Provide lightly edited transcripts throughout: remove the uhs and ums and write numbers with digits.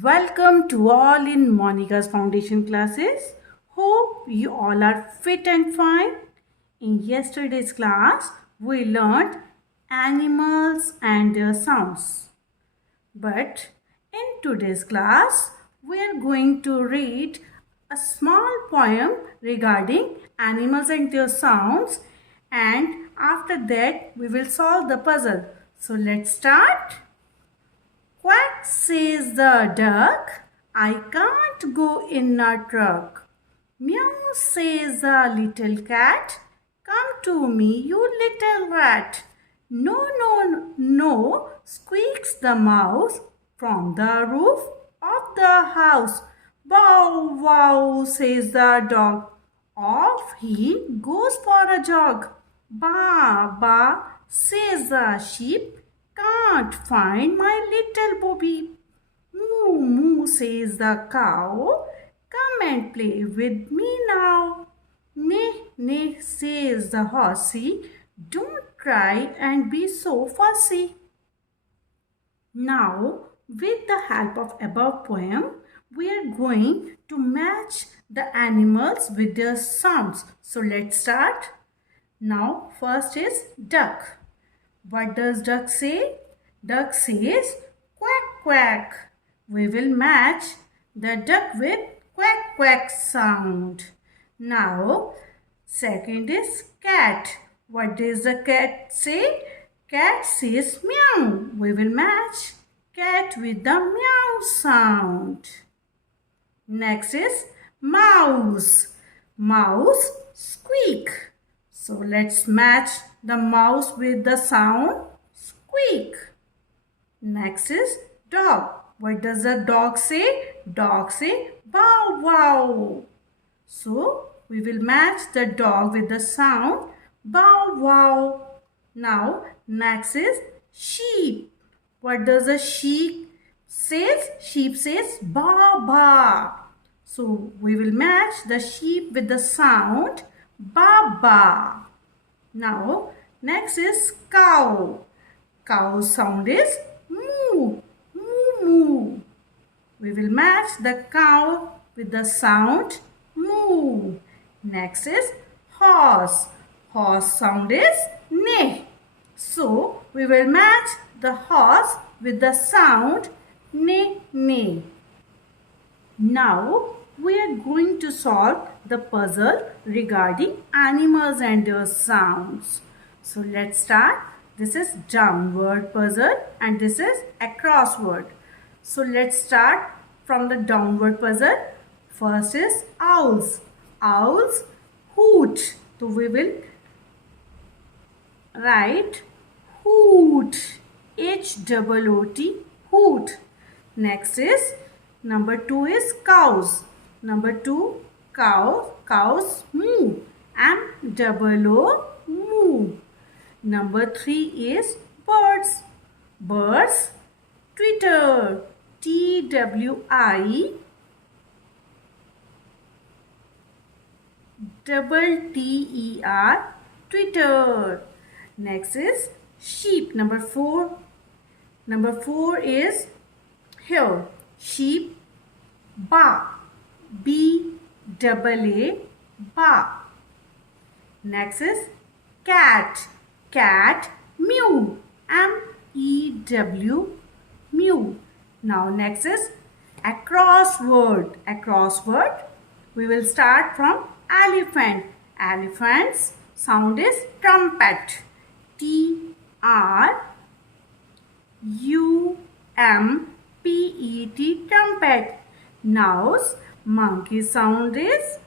Welcome to all in Monika's foundation classes. Hope you all are fit and fine. In yesterday's class, we learned animals and their sounds. But in today's class, we are going to read a small poem regarding animals and their sounds, and after that we will solve the puzzle. So let's start. Quack, says the duck, I can't go in a truck. Meow, says the little cat, come to me, you little rat. No, no, no, squeaks the mouse from the roof of the house. Bow, wow, says the dog. Off he goes for a jog. Ba, ba, says the sheep, can't find my little Bobby. Moo, moo, says the cow, come and play with me now. Neigh, neigh, says the horsey, don't cry and be so fussy. Now, with the help of above poem, we are going to match the animals with their sounds. So let's start. Now, first is duck. What does duck say? Duck says quack quack. We will match the duck with quack quack sound. Now, second is cat. What does the cat say? Cat says meow. We will match cat with the meow sound. Next is mouse. Mouse squeak. So let's match the mouse with the sound squeak. Next is dog. What does the dog say? Dog say bow wow. So we will match the dog with the sound bow wow. Now next is sheep. What does the sheep says? Sheep says ba ba. So we will match the sheep with the sound ba ba. Now next is cow. Cow sound is moo, moo, moo. We will match the cow with the sound moo. Next is horse. Horse sound is neigh. So we will match the horse with the sound neigh, neigh. Now we are going to solve the puzzle regarding animals and their sounds. So let's start. This is downward puzzle and this is across word. So let's start from the downward puzzle. First is owls. Owls hoot. So we will write hoot. H-O-O-T, hoot. Next is number 2 is cows. Number 2, cows moo. M-O-O, moo. Number 3 is birds. Birds twitter. T-W-I-T-T-E-R, twitter. Next is sheep. Number 4. Number 4 is here. Sheep ba. B-A-A, ba. Next is cat. Cat mew. M-E-W, mew. Now next is across word. Across word. We will start from elephant. Elephant's sound is trumpet. T-R-U-M-P-E-T, trumpet. Now monkey sound is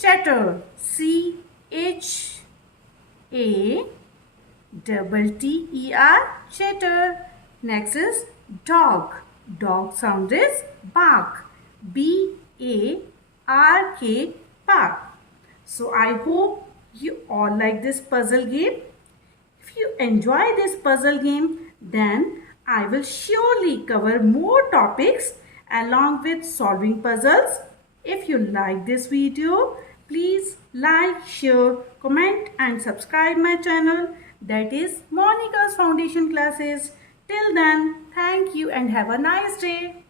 chatter. C-H-A-T-T-E-R, chatter. Next is dog. Dog sound is bark. B-A-R-K, bark. So I hope you all like this puzzle game. If you enjoy this puzzle game, then I will surely cover more topics along with solving puzzles. If you like this video, please like, share, comment and subscribe my channel. That is Monika's Foundation Classes. Till then, thank Thank you and have a nice day.